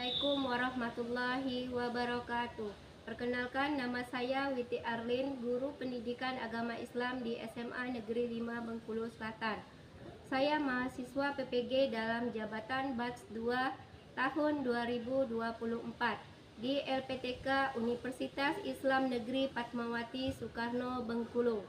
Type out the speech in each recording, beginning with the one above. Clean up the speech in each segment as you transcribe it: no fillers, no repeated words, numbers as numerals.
Assalamualaikum warahmatullahi wabarakatuh. Perkenalkan, nama saya Witi Arlin, guru pendidikan agama Islam di SMA Negeri 5 Bengkulu Selatan. Saya mahasiswa PPG dalam jabatan Batch 2 tahun 2024 di LPTK Universitas Islam Negeri Fatmawati Soekarno Bengkulu.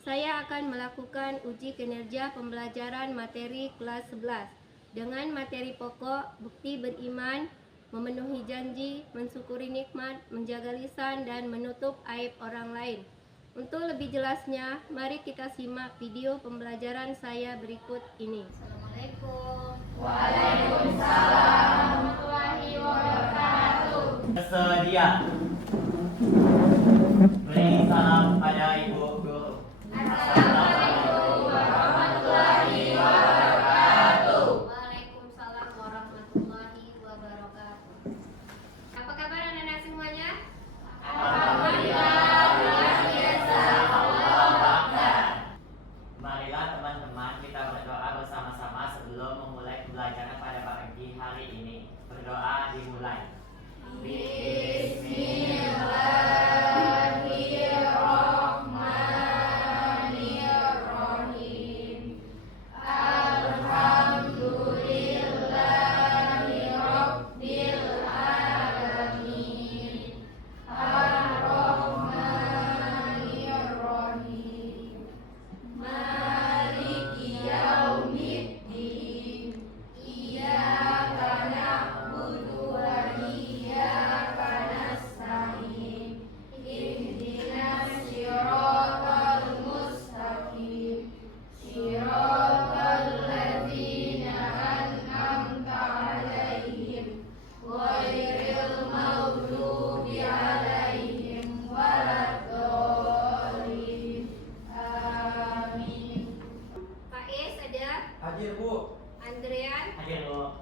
Saya akan melakukan uji kinerja pembelajaran materi kelas 11 dengan materi pokok, bukti beriman, memenuhi janji, mensyukuri nikmat, menjaga lisan, dan menutup aib orang lain. Untuk lebih jelasnya, mari kita simak video pembelajaran saya berikut ini. Assalamualaikum. Waalaikumsalam warahmatullahi wabarakatuh. Bersedia. Beri salam pada Ibu Guru. Assalamualaikum warahmatullahi wabarakatuh. Waalaikumsalam warahmatullahi wabarakatuh. Apa kabar anak-anak semuanya? Alhamdulillah, luar biasa. Allahu Akbar. Marilah teman-teman kita berdoa bersama-sama sebelum memulai pembelajaran pada pagi hari ini. Berdoa dimulai. Bismillahirrahmanirrahim. Alhamdulillahirabbil alamin. Arrahmanirrahim. Maliki yaumiddin. Iyyaka na'budu wa iyyaka nasta'in. Ihdinas siratal mustaqim. Siratal ladzina an'amta 'alaihim ghairil maghdubi 'alaihim waladdallin. Amin. Faiz ada? Hadir, Bu. Andrian? Hadir, Bu.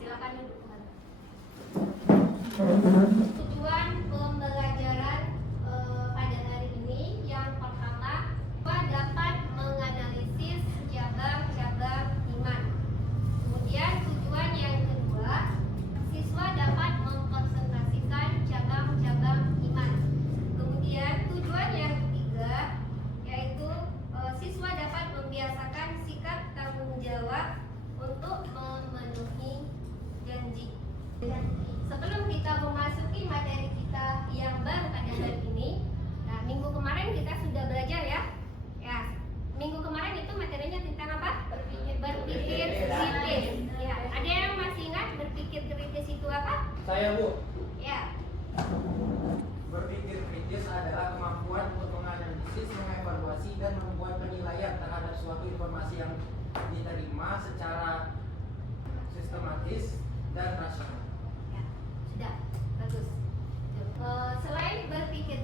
Silakan duduk teman. Tujuan pembelajaran pada hari ini yang pertama, dapat menganalisis cabang-cabang iman. Kemudian tujuan yang kedua, siswa dapat mempresentasikan cabang-cabang iman. Kemudian tujuan yang ketiga, yaitu siswa dapat membiasakan sikap tanggung jawab untuk memenuhi janji. Sebelum kita memasuki materi kita yang baru pada hari ini, nah minggu kemarin kita sudah belajar ya. Minggu kemarin itu materinya tentang apa? Berpikir kritis. Ya, ada yang masih ingat berpikir kritis itu apa? Saya, Bu. Ya, Berpikir kritis adalah kemampuan untuk menganalisis, mengevaluasi, dan membuat penilaian terhadap suatu informasi yang diterima secara sistematis dan rasional. ya, sudah bagus. Selain berpikir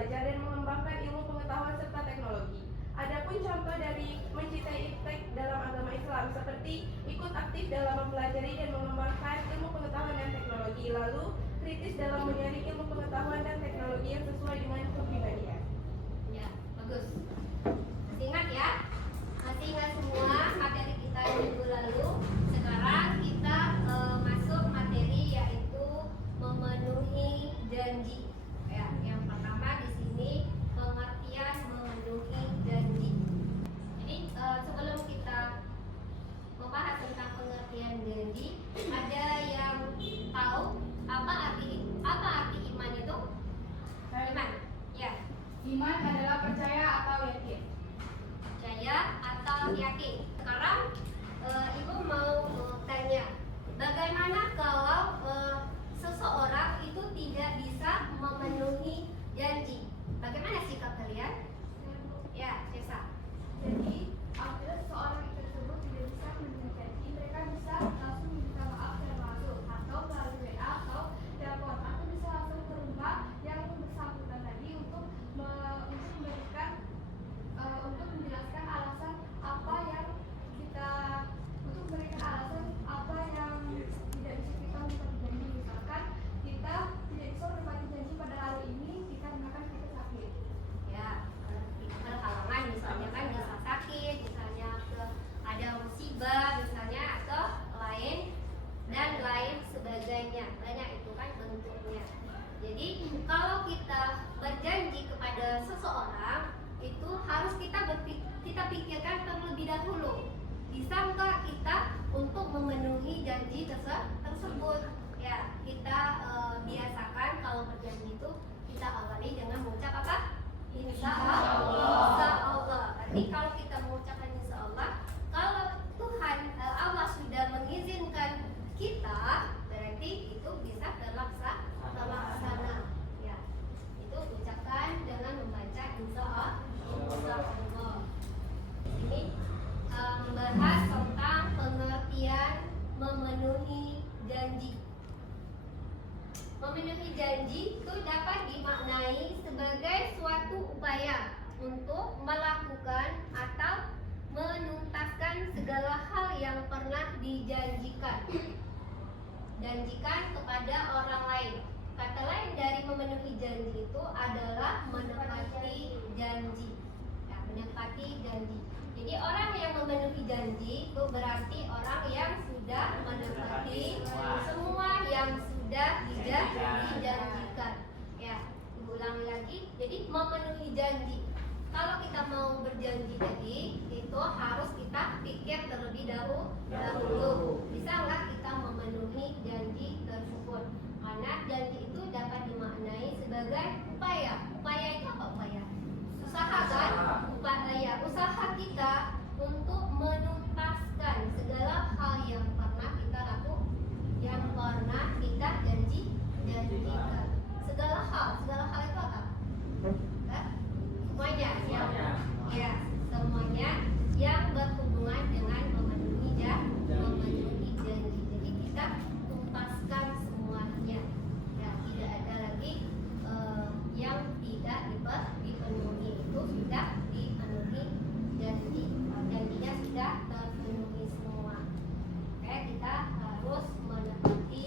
belajar dan mengembangkan ilmu pengetahuan serta teknologi. Adapun contoh dari mencintai iptek dalam agama Islam seperti ikut aktif dalam mempelajari dan mengembangkan ilmu pengetahuan dan teknologi, lalu kritis dalam menyaring ilmu pengetahuan dan teknologi yang sesuai dengan kepribadian. Ya, bagus. Masih ingat ya? Masih ingat semua materi kita minggu lalu? Sekarang kita masuk materi yaitu memenuhi janji. Ya, yang pertama di sini pengertian memenuhi janji. Jadi sebelum kita membahas tentang pengertian janji, ada yang tahu apa arti iman itu? Iman. Ya. Iman adalah percaya atau yakin. Percaya atau yakin. Sekarang ibu mau tanya, bagaimana kalau seseorang itu tidak bisa memenuhi janji? Bagaimana sikap kalian? Ya, Cesa. Jadi, apabila seseorang tersebut tidak bisa memenuhi janji, mereka bisa langsung minta maaf secara langsung atau melalui WA atau telepon, atau bisa langsung ke rumah yang bersangkutan tadi untuk memberikan untuk menjelaskan alasan apa yang tidak bisa kita menepati janji. Misalkan kita tidak bisa menepati janji pada hari ini dikarenakan kita sakit. Ya, berhalangan misalnya kan bisa sakit, misalnya ada musibah misalnya atau lain dan lain sebagainya. Banyak itu kan bentuknya. Jadi kalau kita berjanji kepada seseorang itu harus kita pikirkan terlebih dahulu. Bisa enggak kita untuk memenuhi janji tersebut? Ya, kita biasakan kalau berjanji itu kita awali dengan mengucap apa? Insya Allah. Insya Allah. Berarti kalau kita mengucapkan insya Allah, kalau Tuhan Allah sudah mengizinkan kita, berarti itu bisa terlaksana. Ya, itu ucapkan dengan membaca insya Allah. Ini membahas tentang pengertian memenuhi janji. Memenuhi janji itu dapat dimaknai sebagai suatu upaya untuk melakukan atau menuntaskan segala hal yang pernah dijanjikan kepada orang lain. Kata lain dari memenuhi janji itu adalah menepati janji. Ya, menepati janji. Jadi orang yang memenuhi janji itu berarti orang yang sudah menepati semua yang sudah dijanjikan. Ya, ibu ulangi lagi. Jadi memenuhi janji. Kalau kita mau berjanji tadi, itu harus kita pikir terlebih dahulu. Bisa nggak kita memenuhi janji tersebut? Karena janji itu dapat dimaknai sebagai upaya. Upaya itu apa upaya? Usaha kan? Usaha kita untuk menuntaskan segala hal yang pernah kita lakukan, yang pernah kita janjikan. Segala hal itu apa? Semuanya. Ya, semuanya yang berhubungan dengan memenuhi janji. Jadi kita tuntaskan semuanya. Ya, tidak ada lagi yang tidak dipenuhi. Itu sudah dipenuhi janjinya sudah terpenuhi semua. Oke, kita harus menepati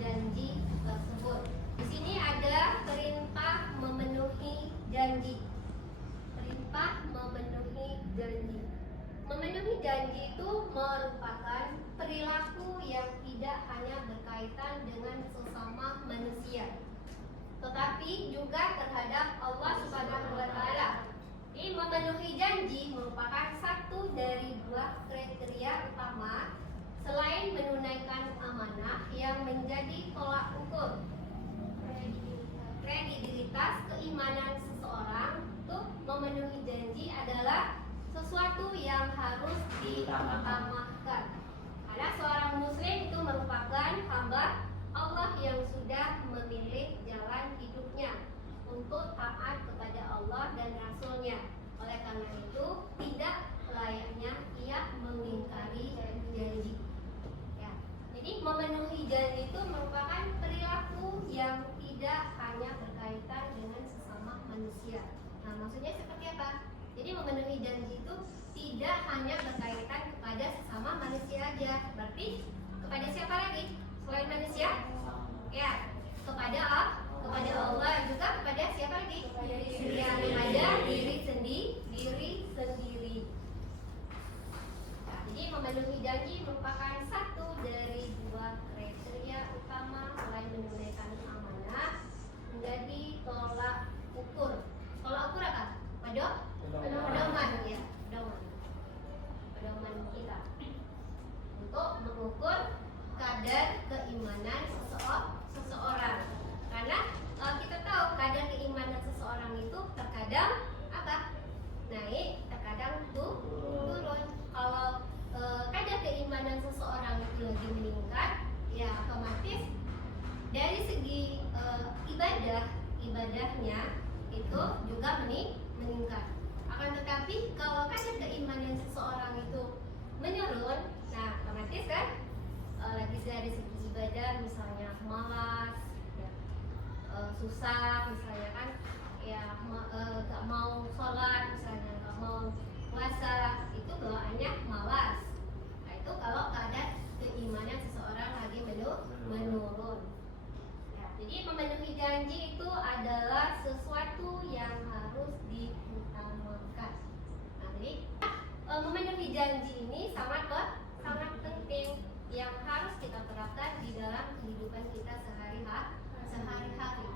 janji tersebut. Di sini ada perintah memenuhi janji. Perintah memenuhi janji. Memenuhi janji itu merupakan perilaku yang tidak hanya berkaitan dengan sesama manusia, tetapi juga terhadap Allah Subhanahu wa Ta'ala. Jadi memenuhi janji merupakan satu dari dua kriteria utama selain menunaikan amanah yang menjadi tolak ukur kredibilitas keimanan seseorang. Untuk memenuhi janji adalah sesuatu yang harus diutamakan. Karena seorang muslim itu merupakan hamba Allah yang sudah memilih jalan hidupnya untuk taat kepada Allah dan Rasul-Nya. Oleh karena itu, tidak layaknya ia mengingkari janji. Ya. Jadi memenuhi janji itu merupakan perilaku yang tidak hanya berkaitan dengan manusia. Nah, maksudnya seperti apa? Jadi memenuhi janji itu tidak hanya berkaitan kepada sesama manusia aja. Berarti kepada siapa lagi selain manusia? Ya, kepada Allah, juga kepada siapa lagi? Ya, kepada diri sendiri. Nah, jadi memenuhi janji merupakan satu dari dua kriteria utama selain menunaikan amanah menjadi tolak ukur. Tolak ukur apa? Pedoman ya, pedoman kita untuk mengukur kadar keimanan seseorang. Karena kita tahu kadar keimanan seseorang itu terkadang apa? Naik, terkadang turun. Kalau kadar keimanan seseorang itu lagi meningkat, ya otomatis dari segi ibadahnya itu juga meningkat. Akan tetapi kalau kadar keimanan seseorang itu menurun, nah otomatis kan lagi dari segi ibadah misalnya malas, ya, susah misalnya kan, ya gak mau sholat misalnya, gak mau puasa, itu bawaannya malas. Nah itu kalau kadar keimanan seseorang lagi menurun. Ya, jadi memenuhi janji itu adalah sesuatu yang harus diutamakan. Nah, jadi memenuhi janji ini sangat penting yang harus kita terapkan di dalam kehidupan kita sehari-hari.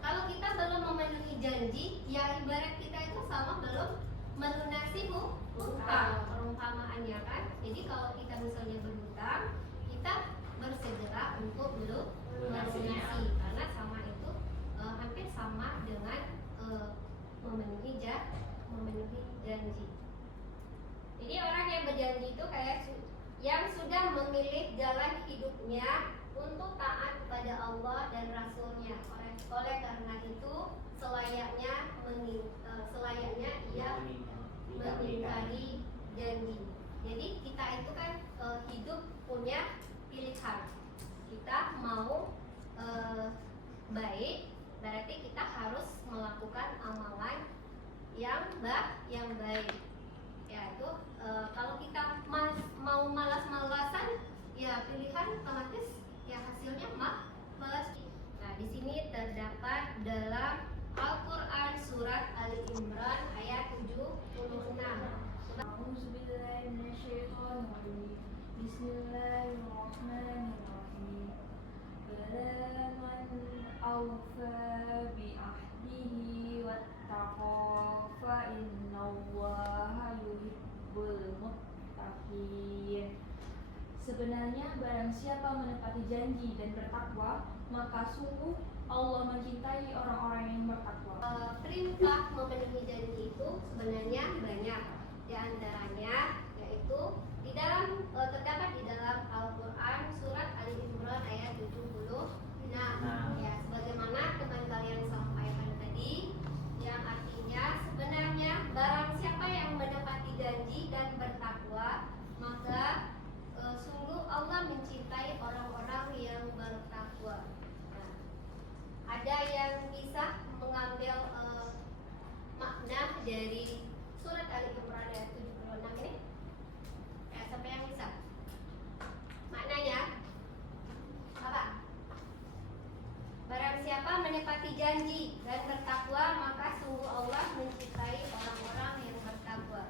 Kalau kita belum memenuhi janji, ya ibarat kita itu sama belum melunasi hutang, perumpamaannya kan. Jadi kalau kita misalnya berhutang, kita bersegera untuk melunasi, karena sama itu hampir sama dengan memenuhi janji. Jadi orang yang berjanji itu kayak yang sudah memilih jalan hidupnya untuk taat kepada Allah dan Rasulnya. Oleh karena itu selayaknya ia mengingkari janji. Jadi kita itu kan hidup punya pilihan. Kita mau baik, berarti kita harus melakukan amalan yang baik. Ya itu kalau kita mau malas-malasan, ya pilihan otomatis ya hasilnya malas. Nah di sini terdapat dalam Al-Quran surat Ali Imran ayat 76. Bismillahirrahmanirrahim. Bala man awfa bi ahdihi wattaqa fa innallaha yuhibbul muttaqin. Sebenarnya barang siapa menepati janji dan bertakwa, maka sungguh Allah mencintai orang-orang yang bertakwa. Perintah memenuhi janji itu sebenarnya banyak. Di antaranya yaitu terdapat di dalam Al-Quran surat Ali Imran ayat 76. Ya, sebagaimana teman kalian sampaikan tadi, yang artinya sebenarnya barang siapa yang menepati janji dan bertakwa, maka sungguh Allah mencintai orang-orang yang bertakwa. Nah, ada yang bisa mengambil makna dari surat Ali Imran ayat 76 ini? Ya, siapa yang bisa? Maknanya apa? Barang siapa menepati janji dan bertakwa, maka sungguh Allah mencintai orang-orang yang bertakwa.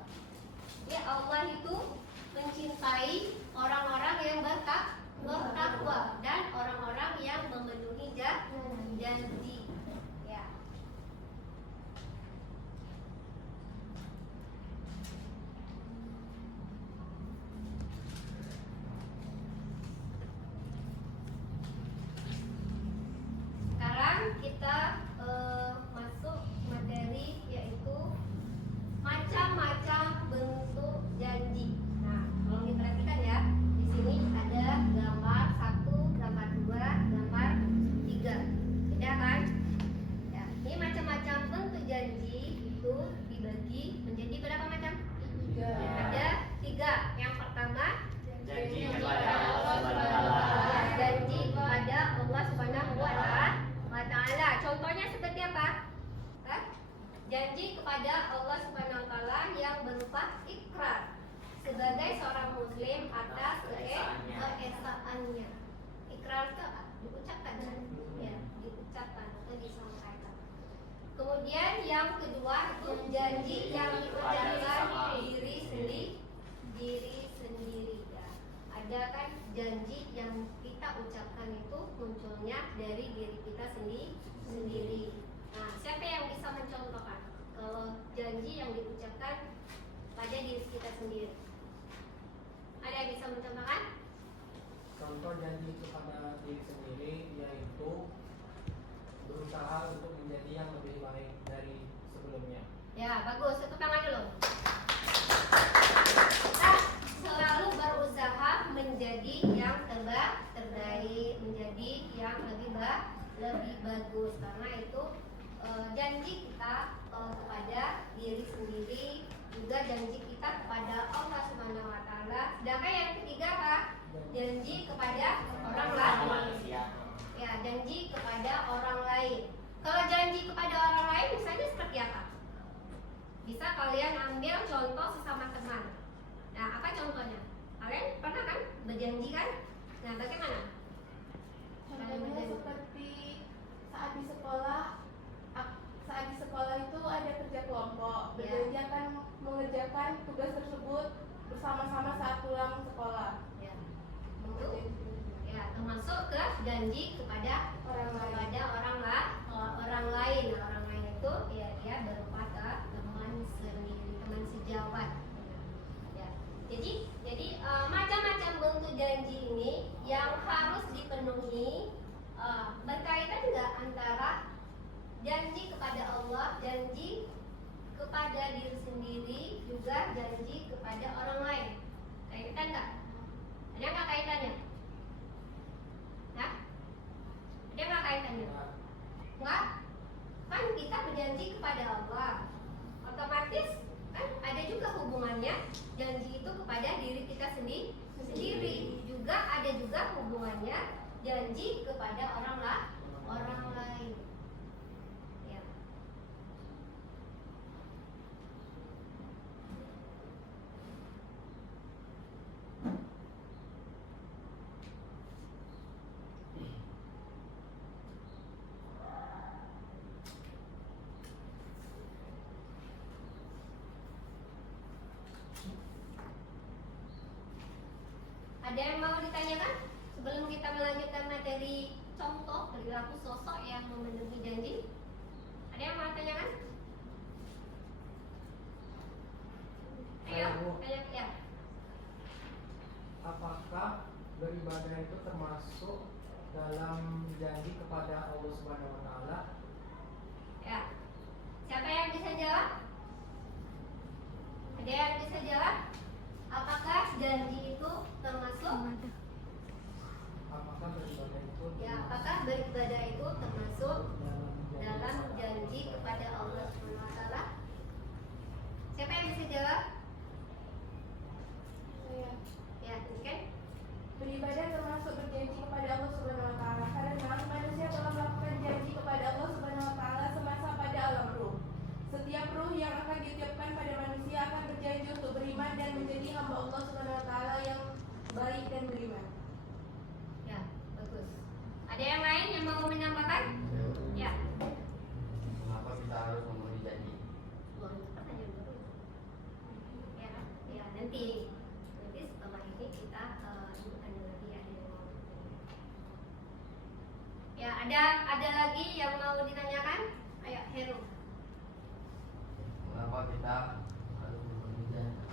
Ya, Allah itu mencintai orang-orang yang bertakwa dan orang-orang yang memenuhi janji. Ya. Sekarang kita sebagai seorang muslim atas keesaannya. Ikrar itu diucapkan kan? Ya, diucapkan atau disampaikan. Kemudian yang kedua itu janji yang diucapkan diri sendiri ya. Ada kan janji yang kita ucapkan itu munculnya dari diri kita sendiri. Nah, siapa yang bisa mencontohkan kalau janji yang diucapkan pada diri kita sendiri? Ada yang bisa mencontohkan? Contoh janji kepada diri sendiri yaitu berusaha untuk menjadi yang lebih baik dari sebelumnya. Ya, bagus. Tepuk tangan dulu. Kita selalu berusaha menjadi yang terbaik, menjadi yang lebih bagus karena itu janji kita kepada diri sendiri, juga janji kita kepada Allah Subhanahu wa taala. Sedangkan yang ketiga apa? Janji kepada orang lain. Ya, janji kepada orang lain. Kalau janji kepada orang lain misalnya seperti apa? Bisa kalian ambil contoh sesama teman. Nah, apa contohnya? Kalian pernah kan berjanji kan? Nah, bagaimana? Contohnya seperti saat di sekolah itu ada kerja kelompok, berjanji akan mengerjakan tugas tersebut bersama-sama saat pulang sekolah. Ya, itu ya termasuk ke janji kepada orang lain. Orang lain itu ya dia berupa ke teman sendiri, teman sejawat. Ya. Jadi macam-macam bentuk janji ini yang harus dipenuhi. Berkaitan enggak antara janji kepada Allah, janji kepada diri sendiri, juga janji kepada orang lain? Kaitan enggak? Ada nggak kaitannya? Nah, ada nggak kaitannya? Enggak? Kan kita berjanji kepada Allah, otomatis kan ada juga hubungannya janji itu kepada diri kita sendiri. Juga ada juga hubungannya janji kepada orang lain. Ya. Ada yang mau ditanyakan sebelum kita melanjutkan materi contoh perilaku sosok yang memenuhi janji? Ada yang mau tanyakan? Ayo, tanya ya. Apakah beribadah itu termasuk dalam janji kepada Allah Subhanahu wa taala? Ya. Siapa yang bisa jawab? Ada yang bisa jawab? Apakah janji itu termasuk? Apakah beribadah itu Ya, apakah beribadah itu termasuk dalam janji kepada Allah Subhanahu wa taala? Siapa yang bisa jawab? Saya. Ya, kan? Beribadah termasuk berjanji kepada Allah Subhanahu wa taala karena manusia telah melakukan janji kepada Allah Subhanahu wa taala semasa pada alam ruh. Setiap ruh yang akan ditiupkan pada manusia akan berjanji untuk beriman dan menjadi hamba Allah Subhanahu wa taala yang baik dan beriman. Ya, bagus. Ada yang lain yang mau menambahkan? Ya. Mengapa kita harus memenuhi janji? Boleh pertanyaan dulu. Ya, ya nanti setelah ini kita akan lagi ada yang mau. Ya, ada lagi yang mau ditanyakan? Ayo, Heru. Mengapa kita harus memenuhi janji?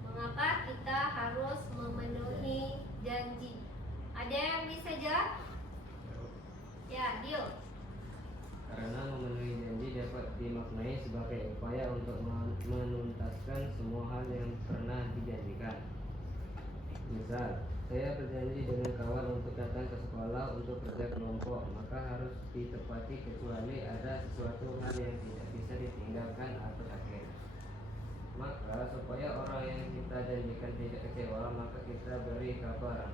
Mengapa kita harus memenuhi janji? Ada yang bisa jawab? Ya, Dio. Karena memenuhi janji dapat dimaknai sebagai upaya untuk menuntaskan semua hal yang pernah dijanjikan. Misal, saya berjanji dengan kawan untuk datang ke sekolah untuk kerja kelompok, maka harus ditepati kecuali ada sesuatu hal yang tidak bisa ditinggalkan atau akhir. Maka supaya orang yang kita janjikan tidak kecewa, maka kita beri kabar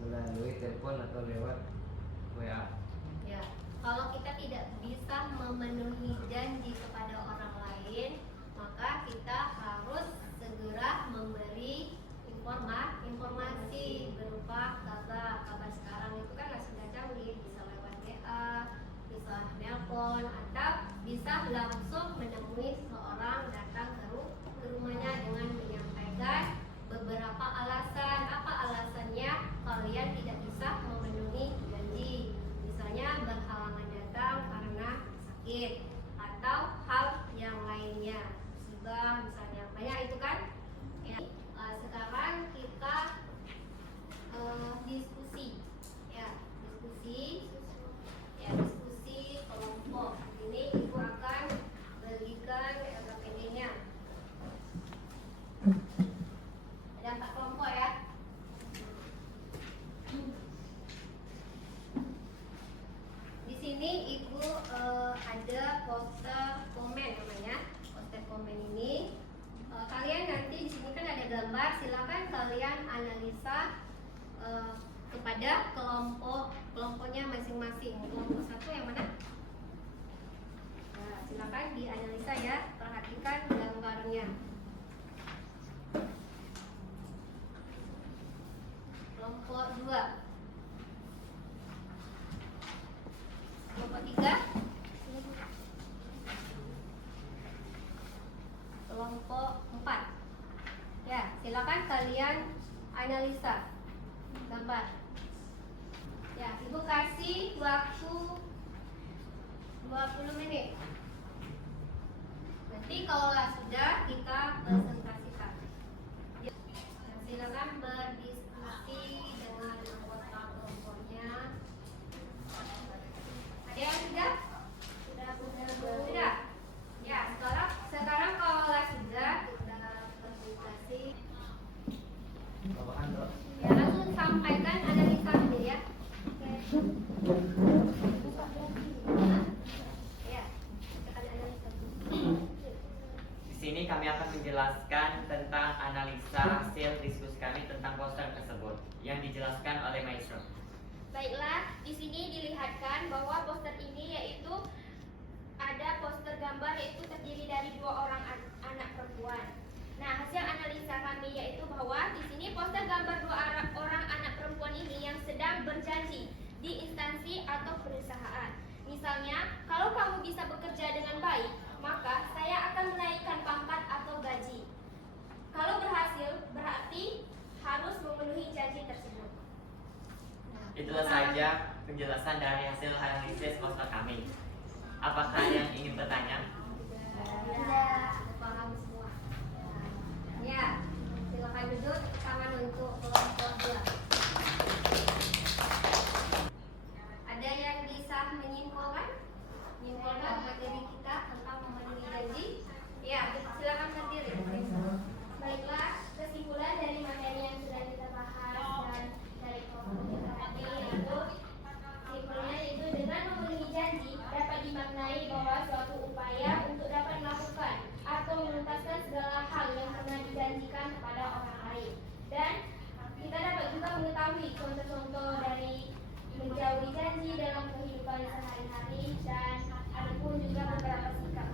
melalui telepon atau lewat WA. Ya, kalau kita tidak bisa memenuhi janji kepada orang lain, maka kita harus segera memberi informasi berupa kabar sekarang itu kan sudah canggih, bisa lewat WA, bisa nelpon, atau bisa langsung menemui seorang datang ke rumahnya dengan menyampaikan beberapa alasan. Apa alasannya kalian tidak bisa memenuhi janji, misalnya berhalangan datang karena sakit atau hal yang lainnya, musibah misalnya, banyak itu kan ya. Sekarang kita diskusi kelompok. Ini ibu akan berikan KPD-nya. Ada 4 kelompok ya. Di sini ibu ada poster komen namanya. Poster komen ini kalian nanti di sini kan ada gambar, silakan kalian analisa kepada kelompoknya masing-masing. Kelompok 1 yang mana? Nah, silakan dianalisa ya, perhatikan gambarnya. Kelompok 2, kelompok 3, kelompok 4. Ya, silakan kalian analisa gambar. Ya, ibu kasih waktu 20 menit. Nanti kalau sudah kita presentasikan. Ya, silakan berdiskusi dengan anggota kelompoknya. Ada yang sudah? Sudah. Ya, sekarang kalau sudah kita presentasi. Ya, langsung sampaikan analisa sendiri ya. Ya, kita analisa. Di sini kami akan menjelaskan tentang analisa hasil diskusi kami tentang poster tersebut yang dijelaskan oleh Maestro. Baiklah, di sini dilihatkan bahwa poster ini yaitu ada poster gambar yaitu terdiri dari 2 orang anak perempuan. Nah, hasil analisa kami yaitu bahwa di sini poster gambar 2 orang anak perempuan ini yang sedang berjanji di instansi atau perusahaan. Misalnya, kalau kamu bisa bekerja dengan baik, maka saya akan menaikkan pangkat atau gaji. Kalau berhasil, berarti harus memenuhi janji tersebut. Itulah saja penjelasan dari hasil analisis poster kami. Apakah yang ingin bertanya? Sudah paham semua. Ya, silakan duduk, tangan untuk kelompok 2. Ada yang bisa menyimpulkan materi kita tentang memenuhi janji? Ya, silakan berdiri. Baiklah, kesimpulan dari materi yang sudah kita bahas dan dari kelompok tadi yaitu kesimpulannya yaitu dengan memenuhi janji dapat dimaknai bahwa suatu upaya untuk dapat melakukan atau menuntaskan segala hal yang pernah dijanjikan kepada orang lain. Dan kita dapat juga mengetahui contoh-contoh dari menjauhi janji dalam kehidupan sehari-hari dan ada pun juga beberapa sikap